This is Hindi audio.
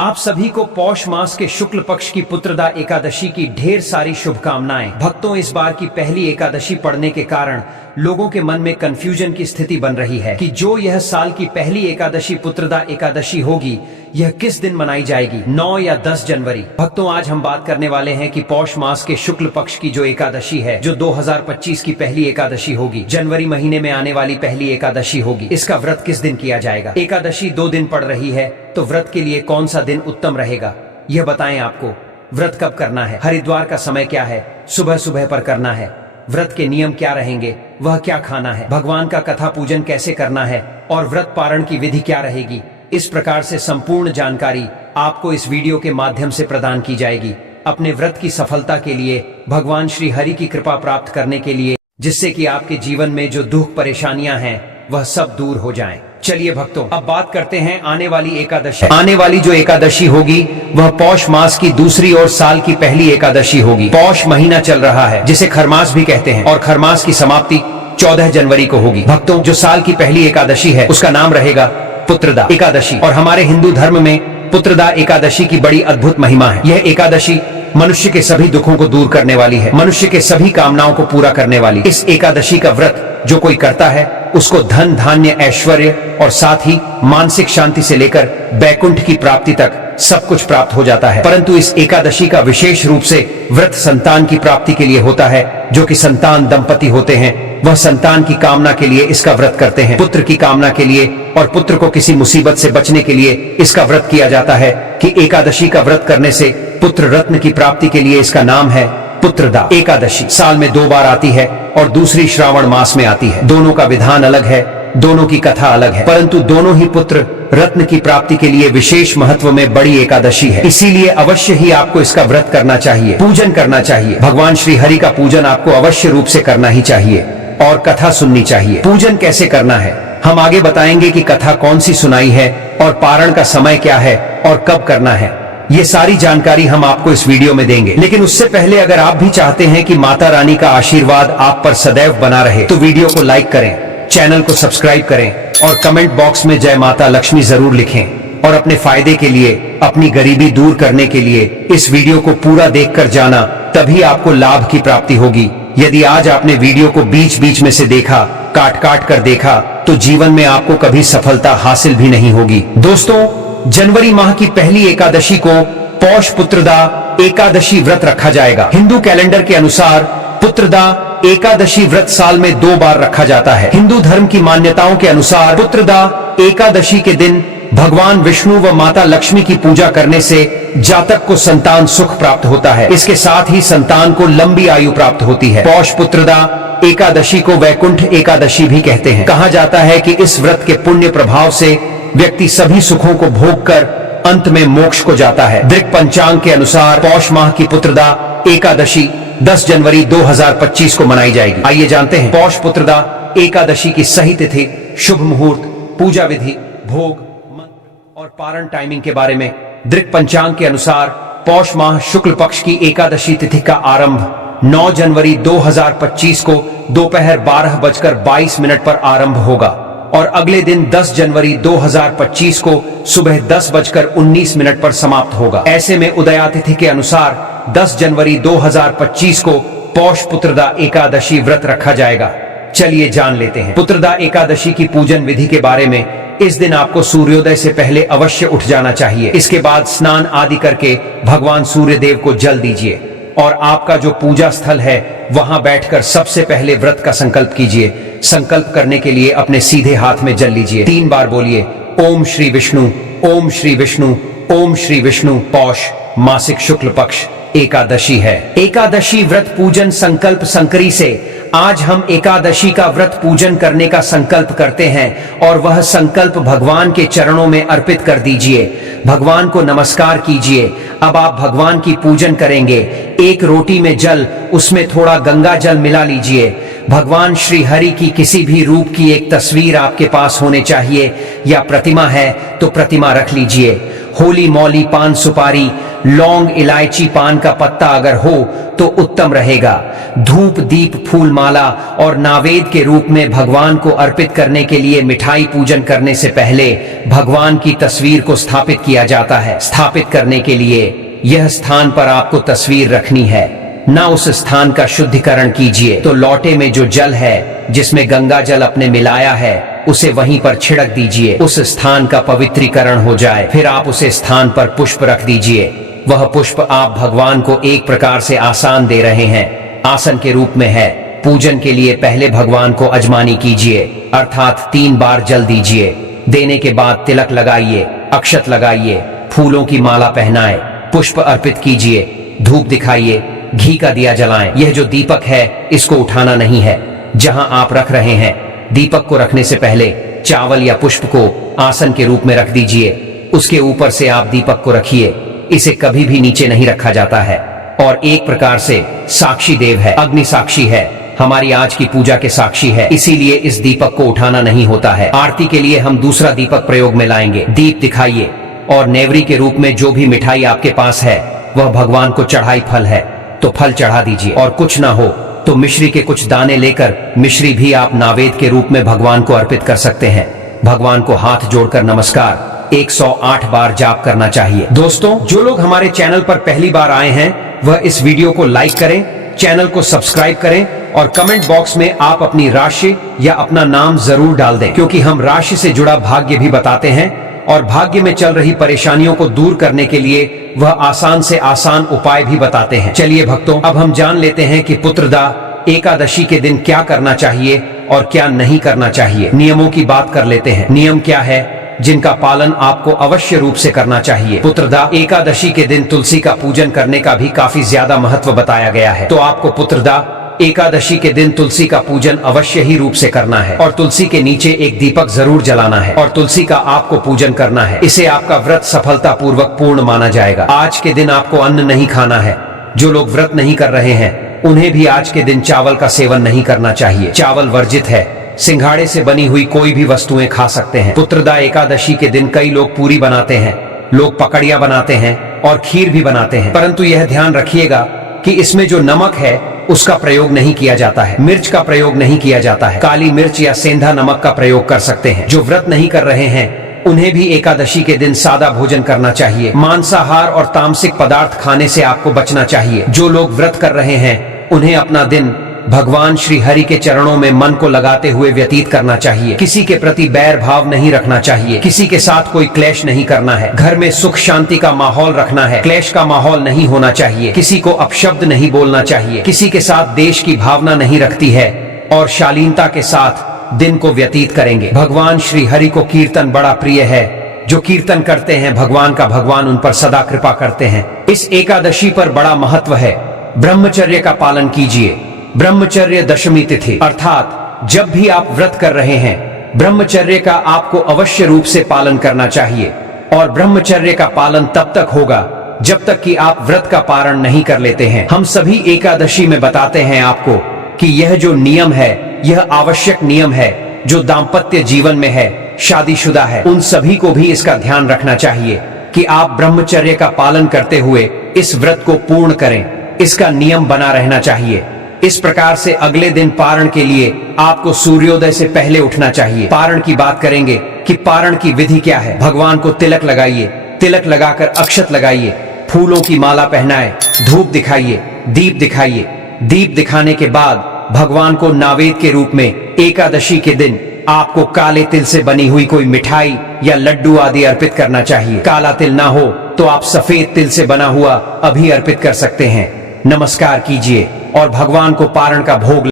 आप सभी को पौष मास के शुक्ल पक्ष की पुत्रदा एकादशी की ढेर सारी शुभकामनाएं। भक्तों, इस बार की पहली एकादशी पड़ने के कारण लोगों के मन में कंफ्यूजन की स्थिति बन रही है कि जो यह साल की पहली एकादशी पुत्रदा एकादशी होगी, यह किस दिन मनाई जाएगी, 9 या 10 जनवरी। भक्तों, आज हम बात करने वाले हैं कि पौष मास के शुक्ल पक्ष की जो एकादशी है, जो 2025 की पहली एकादशी होगी, जनवरी महीने में आने वाली पहली एकादशी होगी, इसका व्रत किस दिन किया जाएगा। एकादशी 2 दिन पड़ रही है, तो व्रत के लिए कौन सा दिन उत्तम रहेगा, यह बताएं आपको। व्रत कब करना है, हरिद्वार का समय क्या है, सुबह सुबह पर करना है, व्रत के नियम क्या रहेंगे, वह क्या खाना है, भगवान का कथा पूजन कैसे करना है और व्रत पारण की विधि क्या रहेगी। इस प्रकार से संपूर्ण जानकारी आपको इस वीडियो के माध्यम से प्रदान की जाएगी, अपने व्रत की सफलता के लिए, भगवान श्री हरि की कृपा प्राप्त करने के लिए, जिससे कि आपके जीवन में जो दुख परेशानियां हैं वह सब दूर हो जाएं। चलिए भक्तों, अब बात करते हैं आने वाली एकादशी। आने वाली जो एकादशी होगी वह पौष मास की दूसरी और साल की पहली एकादशी होगी। पौष महीना चल रहा है, जिसे खरमास भी कहते हैं, और खरमास की समाप्ति 14 जनवरी को होगी। भक्तों, जो साल की पहली एकादशी है उसका नाम रहेगा पुत्रदा एकादशी, और हमारे हिंदू धर्म में पुत्रदा एकादशी की बड़ी अद्भुत महिमा है। यह एकादशी मनुष्य के सभी दुखों को दूर करने वाली है, मनुष्य के सभी कामनाओं को पूरा करने वाली। इस एकादशी का व्रत जो कोई करता है उसको धन, धान्य, ऐश्वर्य और साथ ही मानसिक शांति से लेकर बैकुंठ की प्राप्ति तक सब कुछ प्राप्त हो जाता है। परंतु इस एकादशी का विशेष रूप से व्रत संतान की प्राप्ति के लिए होता है। जो कि संतान दंपति होते हैं, वह संतान की कामना के लिए इसका व्रत करते हैं, पुत्र की कामना के लिए, और पुत्र को किसी मुसीबत से बचने के लिए इसका व्रत किया जाता है। कि एकादशी का व्रत करने से पुत्र रत्न की प्राप्ति के लिए इसका नाम है पुत्रदा एकादशी। साल में 2 बार आती है और दूसरी श्रावण मास में आती है। दोनों का विधान अलग है, दोनों की कथा अलग है, परंतु दोनों ही पुत्र रत्न की प्राप्ति के लिए विशेष महत्व में बड़ी एकादशी है। इसीलिए अवश्य ही आपको इसका व्रत करना चाहिए, पूजन करना चाहिए। भगवान श्री हरि का पूजन आपको अवश्य रूप से करना ही चाहिए और कथा सुननी चाहिए। पूजन कैसे करना है हम आगे बताएंगे कि कथा कौन सी सुनाई है और पारण का समय क्या है और कब करना है। ये सारी जानकारी हम आपको इस वीडियो में देंगे। लेकिन उससे पहले अगर आप भी चाहते हैं कि माता रानी का आशीर्वाद आप पर सदैव बना रहे, तो वीडियो को लाइक करें, चैनल को सब्सक्राइब करें और कमेंट बॉक्स में जय माता लक्ष्मी जरूर लिखें। और अपने फायदे के लिए, अपनी गरीबी दूर करने के लिए इस वीडियो को पूरा देखकर जाना, तभी आपको लाभ की प्राप्ति होगी। यदि आज आपने वीडियो को बीच बीच में से देखा, काट काट कर देखा, तो जीवन में आपको कभी सफलता हासिल भी नहीं होगी। दोस्तों, जनवरी माह की पहली एकादशी को पौष पुत्रदा एकादशी व्रत रखा जाएगा। हिंदू कैलेंडर के अनुसार पुत्रदा एकादशी व्रत साल में 2 बार रखा जाता है। हिंदू धर्म की मान्यताओं के अनुसार पुत्रदा एकादशी के दिन भगवान विष्णु व माता लक्ष्मी की पूजा करने से जातक को संतान सुख प्राप्त होता है। इसके साथ ही संतान को लंबी आयु प्राप्त होती है। पौष पुत्रदा एकादशी को वैकुंठ एकादशी भी कहते हैं। कहा जाता है कि इस व्रत के पुण्य प्रभाव से व्यक्ति सभी सुखों को भोग कर अंत में मोक्ष को जाता है। दृक पंचांग के अनुसार पौष माह की पुत्रदा एकादशी 10 जनवरी 2025 को मनाई जाएगी। आइए जानते हैं पौष पुत्रदा एकादशी की सही तिथि, शुभ मुहूर्त, पूजा विधि, भोग, मंत्र और पारण टाइमिंग के बारे में। दृक पंचांग के अनुसार पौष माह शुक्ल पक्ष की एकादशी तिथि का आरंभ 9 जनवरी 2025 को दोपहर 12:22 पर आरंभ होगा और अगले दिन 10 जनवरी 2025 को सुबह 10:19 पर समाप्त होगा। ऐसे में उदयातिथि के अनुसार 10 जनवरी 2025 को पौष पुत्रदा एकादशी व्रत रखा जाएगा। चलिए जान लेते हैं पुत्रदा एकादशी की पूजन विधि के बारे में। इस दिन आपको सूर्योदय से पहले अवश्य उठ जाना चाहिए। इसके बाद स्नान आदि करके भगवान सूर्य देव को जल दीजिए और आपका जो पूजा स्थल है वहां बैठकर सबसे पहले व्रत का संकल्प कीजिए। संकल्प करने के लिए अपने सीधे हाथ में जल लीजिए। 3 बार बोलिए ओम श्री विष्णु, ओम श्री विष्णु, ओम श्री विष्णु। पौष मासिक शुक्ल पक्ष एकादशी है। एकादशी व्रत पूजन संकल्प संकरी से आज हम एकादशी का व्रत पूजन करने का संकल्प करते हैं और वह संकल्प भगवान के चरणों में अर्पित कर दीजिए। भगवान को नमस्कार कीजिए। अब आप भगवान की पूजन करेंगे। एक रोटी में जल, उसमें थोड़ा गंगा जल मिला लीजिए। भगवान श्री हरि की किसी भी रूप की एक तस्वीर आपके पास होने चाहिए, या प्रतिमा है तो प्रतिमा रख लीजिए। होली, मौली, पान, सुपारी, लौंग, इलायची, पान का पत्ता अगर हो तो उत्तम रहेगा। धूप, दीप, फूल माला और नैवेद्य के रूप में भगवान को अर्पित करने के लिए मिठाई पूजन करने से पहले भगवान की तस्वीर को स्थापित किया जाता है। स्थापित करने के लिए यह स्थान पर आपको तस्वीर रखनी है, ना उस स्थान का शुद्धिकरण कीजिए तो लौटे में जो जल है जिसमें गंगा जल अपने मिलाया है उसे वहीं पर छिड़क दीजिए, उस स्थान का पवित्रीकरण हो जाए। फिर आप उसे स्थान पर पुष्प रख दीजिए। वह पुष्प आप भगवान को एक प्रकार से आसन दे रहे हैं, आसन के रूप में है। पूजन के लिए पहले भगवान को अजमानी कीजिए, अर्थात 3 बार जल दीजिए। देने के बाद तिलक लगाइए, अक्षत लगाइए, फूलों की माला पहनाए, पुष्प अर्पित कीजिए, धूप दिखाइए, घी का दिया जलाएं। यह जो दीपक है इसको उठाना नहीं है। जहां आप रख रहे हैं दीपक को रखने से पहले चावल या पुष्प को आसन के रूप में रख दीजिए, उसके ऊपर से आप दीपक को रखिए। इसे कभी भी नीचे नहीं रखा जाता है और एक प्रकार से साक्षी देव है, अग्नि साक्षी है, हमारी आज की पूजा के साक्षी है, इसीलिए इस दीपक को उठाना नहीं होता है। आरती के लिए हम दूसरा दीपक प्रयोग में लाएंगे। दीप दिखाइए और नेवरी के रूप में जो भी मिठाई आपके पास है वह भगवान को चढ़ाई फल है तो फल चढ़ा दीजिए, और कुछ ना हो तो मिश्री के कुछ दाने लेकर मिश्री भी आप नैवेद्य के रूप में भगवान को अर्पित कर सकते हैं। भगवान को हाथ जोड़कर नमस्कार 108 बार जाप करना चाहिए। दोस्तों, जो लोग हमारे चैनल पर पहली बार आए हैं वह इस वीडियो को लाइक करें, चैनल को सब्सक्राइब करें और कमेंट बॉक्स में आप अपनी राशि या अपना नाम जरूर डाल दें, क्योंकि हम राशि से जुड़ा भाग्य भी बताते हैं और भाग्य में चल रही परेशानियों को दूर करने के लिए वह आसान से आसान उपाय भी बताते हैं। चलिए भक्तों, अब हम जान लेते हैं कि पुत्रदा एकादशी के दिन क्या करना चाहिए और क्या नहीं करना चाहिए। नियमों की बात कर लेते हैं। नियम क्या है जिनका पालन आपको अवश्य रूप से करना चाहिए। पुत्रदा एकादशी के दिन तुलसी का पूजन करने का भी काफी ज्यादा महत्व बताया गया है, तो आपको पुत्रदा एकादशी के दिन तुलसी का पूजन अवश्य ही रूप से करना है और तुलसी के नीचे एक दीपक जरूर जलाना है और तुलसी का आपको पूजन करना है। इसे आपका व्रत सफलता पूर्वक पूर्ण माना जाएगा। आज के दिन आपको अन्न नहीं खाना है। जो लोग व्रत नहीं कर रहे हैं उन्हें भी आज के दिन चावल का सेवन नहीं करना चाहिए। चावल वर्जित है। सिंघाड़े से बनी हुई कोई भी वस्तुएं खा सकते हैं। पुत्रदा एकादशी के दिन कई लोग पूरी बनाते हैं, लोग पकड़िया बनाते हैं और खीर भी बनाते हैं, परंतु यह ध्यान रखिएगा कि इसमें जो नमक है उसका प्रयोग नहीं किया जाता है, मिर्च का प्रयोग नहीं किया जाता है। काली मिर्च या सेंधा नमक का प्रयोग कर सकते हैं। जो व्रत नहीं कर रहे हैं उन्हें भी एकादशी के दिन सादा भोजन करना चाहिए। मांसाहार और तामसिक पदार्थ खाने से आपको बचना चाहिए। जो लोग व्रत कर रहे हैं उन्हें अपना दिन भगवान श्री हरि के चरणों में मन को लगाते हुए व्यतीत करना चाहिए। किसी के प्रति बैर भाव नहीं रखना चाहिए। किसी के साथ कोई क्लेश नहीं करना है। घर में सुख शांति का माहौल रखना है। क्लेश का माहौल नहीं होना चाहिए। किसी को अपशब्द नहीं बोलना चाहिए। किसी के साथ देश की भावना नहीं रखती है और शालीनता के साथ दिन को व्यतीत करेंगे। भगवान श्री हरि को कीर्तन बड़ा प्रिय है। जो कीर्तन करते हैं भगवान का भगवान उन पर सदा कृपा करते हैं। इस एकादशी पर बड़ा महत्व है। ब्रह्मचर्य का पालन कीजिए। ब्रह्मचर्य दशमी तिथि अर्थात जब भी आप व्रत कर रहे हैं ब्रह्मचर्य का आपको अवश्य रूप से पालन करना चाहिए और ब्रह्मचर्य का पालन तब तक होगा जब तक कि आप व्रत का पारण नहीं कर लेते हैं। हम सभी एकादशी में बताते हैं आपको कि यह जो नियम है यह आवश्यक नियम है। जो दाम्पत्य जीवन में है, शादीशुदा है, उन सभी को भी इसका ध्यान रखना चाहिए कि आप ब्रह्मचर्य का पालन करते हुए इस व्रत को पूर्ण करें। इसका नियम बना रहना चाहिए। इस प्रकार से अगले दिन पारण के लिए आपको सूर्योदय से पहले उठना चाहिए। पारण की बात करेंगे कि पारण की विधि क्या है। भगवान को तिलक लगाइए, तिलक लगाकर अक्षत लगाइए, फूलों की माला पहनाए, धूप दिखाइए, दीप दिखाइए। दीप दिखाने के बाद भगवान को नैवेद्य के रूप में एकादशी के दिन आपको काले तिल से बनी हुई कोई मिठाई या लड्डू आदि अर्पित करना चाहिए। काला तिल ना हो तो आप सफेद तिल से बना हुआ अभी अर्पित कर सकते हैं। नमस्कार कीजिए और भगवान को पारण का भोग